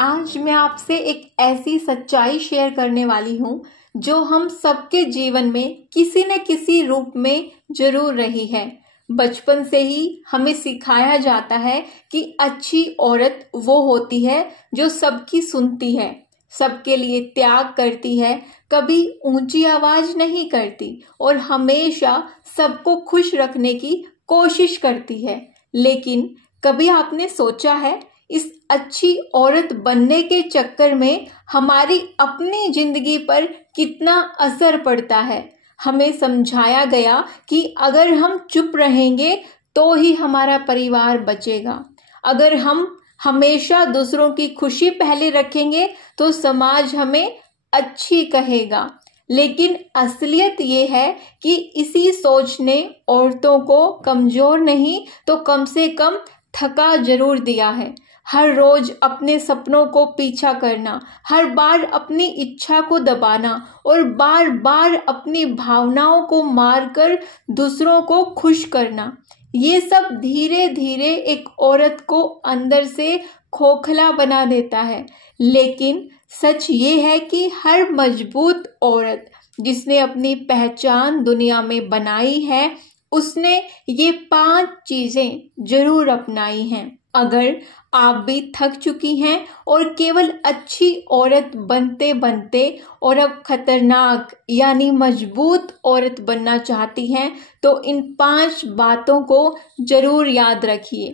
आज मैं आपसे एक ऐसी सच्चाई शेयर करने वाली हूँ जो हम सबके जीवन में किसी न किसी रूप में जरूर रही है। बचपन से ही हमें सिखाया जाता है कि अच्छी औरत वो होती है जो सबकी सुनती है, सबके लिए त्याग करती है, कभी ऊंची आवाज नहीं करती और हमेशा सबको खुश रखने की कोशिश करती है। लेकिन कभी आपने सोचा है इस अच्छी औरत बनने के चक्कर में हमारी अपनी जिंदगी पर कितना असर पड़ता है? हमें समझाया गया कि अगर हम चुप रहेंगे तो ही हमारा परिवार बचेगा। अगर हम हमेशा दूसरों की खुशी पहले रखेंगे तो समाज हमें अच्छी कहेगा। लेकिन असलियत ये है कि इसी सोच ने औरतों को कमजोर नहीं तो कम से कम थका जरूर दिया है। हर रोज अपने सपनों को पीछा करना, हर बार अपनी इच्छा को दबाना और बार बार अपनी भावनाओं को मारकर दूसरों को खुश करना, ये सब धीरे धीरे एक औरत को अंदर से खोखला बना देता है। लेकिन सच ये है कि हर मजबूत औरत जिसने अपनी पहचान दुनिया में बनाई है, उसने ये 5 चीजें जरूर अपनाई हैं। अगर आप भी थक चुकी हैं और केवल अच्छी औरत बनते बनते और अब खतरनाक यानी मजबूत औरत बनना चाहती हैं, तो इन 5 बातों को जरूर याद रखिए।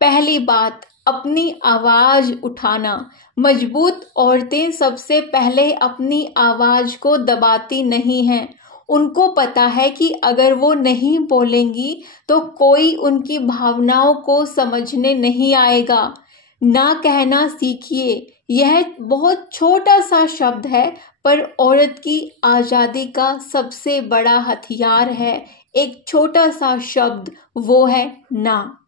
पहली बात, अपनी आवाज उठाना। मजबूत औरतें सबसे पहले अपनी आवाज को दबाती नहीं हैं। उनको पता है कि अगर वो नहीं बोलेंगी तो कोई उनकी भावनाओं को समझने नहीं आएगा। ना कहना सीखिए। यह बहुत छोटा सा शब्द है पर औरत की आजादी का सबसे बड़ा हथियार है। एक छोटा सा शब्द, वो है ना।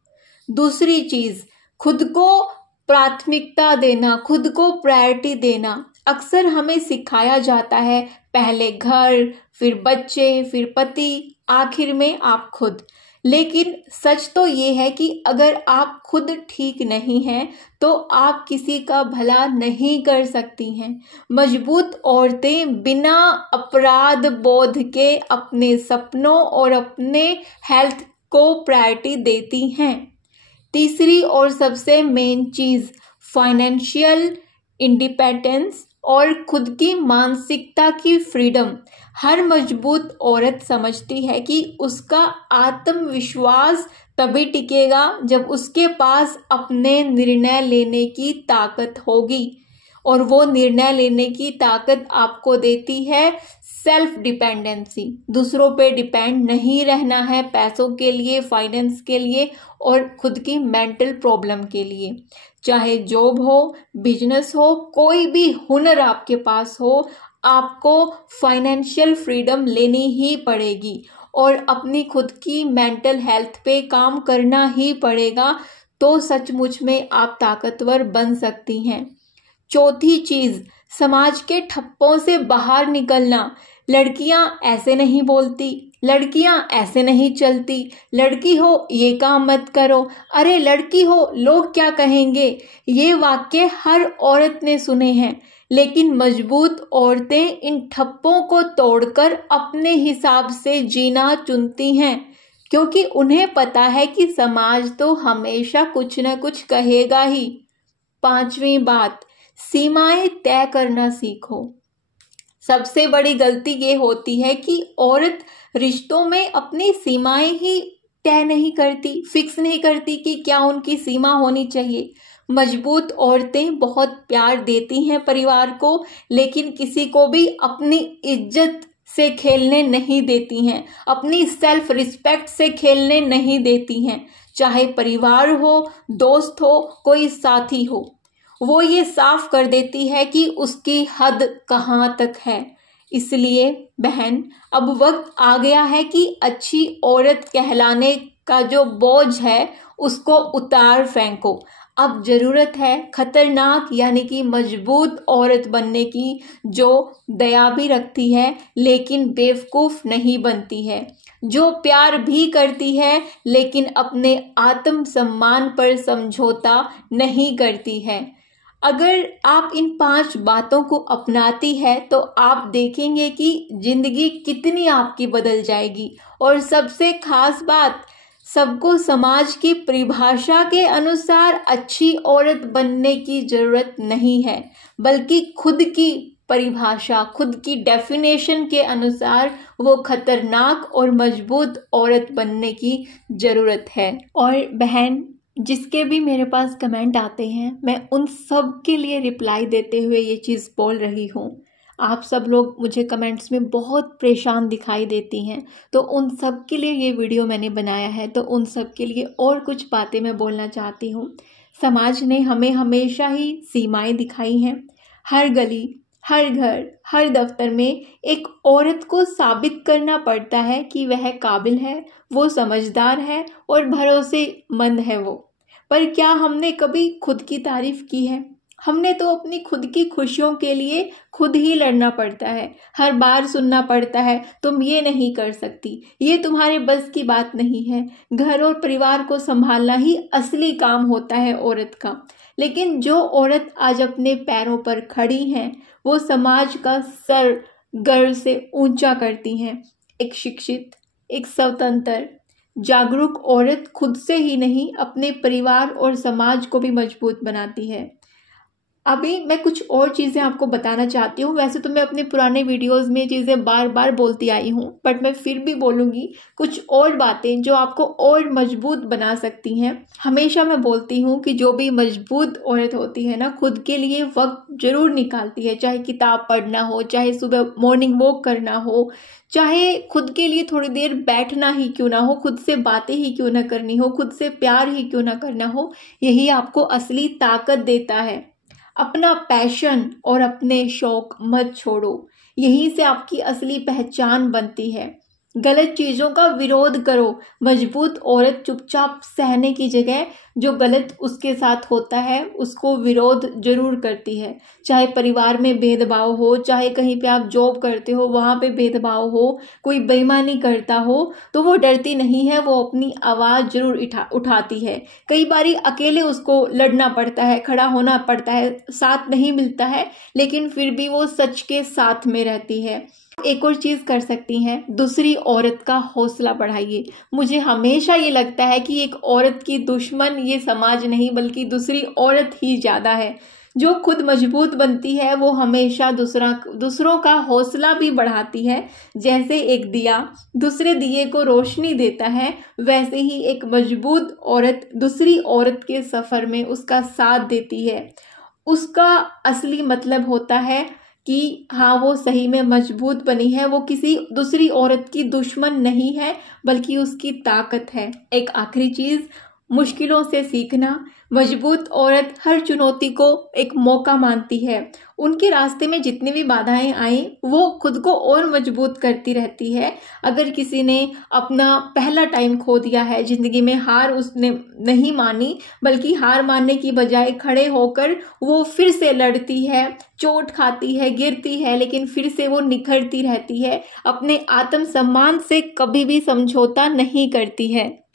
दूसरी चीज, खुद को प्राथमिकता देना, खुद को प्रायोरिटी देना। अक्सर हमें सिखाया जाता है पहले घर, फिर बच्चे, फिर पति, आखिर में आप खुद। लेकिन सच तो ये है कि अगर आप खुद ठीक नहीं हैं तो आप किसी का भला नहीं कर सकती हैं। मजबूत औरतें बिना अपराध बोध के अपने सपनों और अपने हेल्थ को प्रायोरिटी देती हैं। तीसरी और सबसे मेन चीज, फाइनेंशियल इंडिपेंडेंस और खुद की मानसिकता की फ्रीडम। हर मजबूत औरत समझती है कि उसका आत्मविश्वास तभी टिकेगा जब उसके पास अपने निर्णय लेने की ताकत होगी। और वो निर्णय लेने की ताकत आपको देती है सेल्फ डिपेंडेंसी। दूसरों पे डिपेंड नहीं रहना है पैसों के लिए, फाइनेंस के लिए और खुद की मेंटल प्रॉब्लम के लिए। चाहे जॉब हो, बिजनेस हो, कोई भी हुनर आपके पास हो, आपको फाइनेंशियल फ्रीडम लेनी ही पड़ेगी और अपनी खुद की मेंटल हेल्थ पे काम करना ही पड़ेगा। तो सचमुच में आप ताकतवर बन सकती हैं। चौथी चीज, समाज के ठप्पों से बाहर निकलना। लड़कियां ऐसे नहीं बोलती, लड़कियां ऐसे नहीं चलती, लड़की हो ये काम मत करो, अरे लड़की हो लोग क्या कहेंगे। ये वाक्य हर औरत ने सुने हैं। लेकिन मजबूत औरतें इन ठप्पों को तोड़कर अपने हिसाब से जीना चुनती हैं, क्योंकि उन्हें पता है कि समाज तो हमेशा कुछ न कुछ कहेगा ही। 5वीं बात, सीमाएं तय करना सीखो। सबसे बड़ी गलती ये होती है कि औरत रिश्तों में अपनी सीमाएं ही तय नहीं करती, फिक्स नहीं करती कि क्या उनकी सीमा होनी चाहिए। मजबूत औरतें बहुत प्यार देती हैं परिवार को, लेकिन किसी को भी अपनी इज्जत से खेलने नहीं देती हैं, अपनी सेल्फ रिस्पेक्ट से खेलने नहीं देती हैं। चाहे परिवार हो, दोस्त हो, कोई साथी हो, वो ये साफ कर देती है कि उसकी हद कहाँ तक है। इसलिए बहन, अब वक्त आ गया है कि अच्छी औरत कहलाने का जो बोझ है उसको उतार फेंको। अब जरूरत है खतरनाक यानी कि मजबूत औरत बनने की, जो दया भी रखती है लेकिन बेवकूफ नहीं बनती है, जो प्यार भी करती है लेकिन अपने आत्म सम्मान पर समझौता नहीं करती है। अगर आप इन 5 बातों को अपनाती है तो आप देखेंगे कि जिंदगी कितनी आपकी बदल जाएगी। और सबसे खास बात, सबको समाज की परिभाषा के अनुसार अच्छी औरत बनने की जरूरत नहीं है, बल्कि खुद की परिभाषा, खुद की डेफिनेशन के अनुसार वो खतरनाक और मजबूत औरत बनने की जरूरत है। और बहन, जिसके भी मेरे पास कमेंट आते हैं, मैं उन सब के लिए रिप्लाई देते हुए ये चीज़ बोल रही हूँ। आप सब लोग मुझे कमेंट्स में बहुत परेशान दिखाई देती हैं, तो उन सब के लिए ये वीडियो मैंने बनाया है। तो उन सब के लिए और कुछ बातें मैं बोलना चाहती हूँ। समाज ने हमें हमेशा ही सीमाएं दिखाई हैं। हर गली, हर घर, हर दफ्तर में एक औरत को साबित करना पड़ता है कि वह काबिल है, वो समझदार है और भरोसेमंद है वो। पर क्या हमने कभी खुद की तारीफ की है? हमने तो अपनी खुद की खुशियों के लिए खुद ही लड़ना पड़ता है। हर बार सुनना पड़ता है, तुम ये नहीं कर सकती, ये तुम्हारे बस की बात नहीं है। घर और परिवार को संभालना ही असली काम होता है औरत का। लेकिन जो औरत आज अपने पैरों पर खड़ी हैं, वो समाज का सर गर्व से ऊंचा करती हैं। एक शिक्षित, एक स्वतंत्र, जागरूक औरत खुद से ही नहीं, अपने परिवार और समाज को भी मजबूत बनाती है। अभी मैं कुछ और चीज़ें आपको बताना चाहती हूँ। वैसे तो मैं अपने पुराने वीडियोस में चीज़ें बार बार बोलती आई हूँ, बट मैं फिर भी बोलूँगी कुछ और बातें जो आपको और मजबूत बना सकती हैं। हमेशा मैं बोलती हूँ कि जो भी मजबूत औरत होती है ना, खुद के लिए वक्त जरूर निकालती है। चाहे किताब पढ़ना हो, चाहे सुबह मॉर्निंग वॉक करना हो, चाहे खुद के लिए थोड़ी देर बैठना ही क्यों ना हो, खुद से बातें ही क्यों ना करनी हो, खुद से प्यार ही क्यों ना करना हो, यही आपको असली ताकत देता है। अपना पैशन और अपने शौक मत छोड़ो, यहीं से आपकी असली पहचान बनती है। गलत चीज़ों का विरोध करो। मजबूत औरत चुपचाप सहने की जगह जो गलत उसके साथ होता है उसको विरोध जरूर करती है। चाहे परिवार में भेदभाव हो, चाहे कहीं पे आप जॉब करते हो वहाँ पे भेदभाव हो, कोई बेईमानी करता हो, तो वो डरती नहीं है, वो अपनी आवाज़ जरूर उठाती है। कई बारी अकेले उसको लड़ना पड़ता है, खड़ा होना पड़ता है, साथ नहीं मिलता है, लेकिन फिर भी वो सच के साथ में रहती है। एक और चीज कर सकती हैं, दूसरी औरत का हौसला बढ़ाइए। मुझे हमेशा ये लगता है कि एक औरत की दुश्मन ये समाज नहीं, बल्कि दूसरी औरत ही ज्यादा है। जो खुद मजबूत बनती है वो हमेशा दूसरों का हौसला भी बढ़ाती है। जैसे एक दिया दूसरे दिए को रोशनी देता है, वैसे ही एक मजबूत औरत दूसरी औरत के सफर में उसका साथ देती है। उसका असली मतलब होता है कि हाँ, वो सही में मजबूत बनी है, वो किसी दूसरी औरत की दुश्मन नहीं है, बल्कि उसकी ताकत है। एक आखिरी चीज, मुश्किलों से सीखना। मजबूत औरत हर चुनौती को एक मौका मानती है। उनके रास्ते में जितनी भी बाधाएं आए वो खुद को और मजबूत करती रहती है। अगर किसी ने अपना पहला टाइम खो दिया है जिंदगी में, हार उसने नहीं मानी, बल्कि हार मानने की बजाय खड़े होकर वो फिर से लड़ती है, चोट खाती है, गिरती है, लेकिन फिर से वो निखरती रहती है, अपने आत्मसम्मान से कभी भी समझौता नहीं करती है।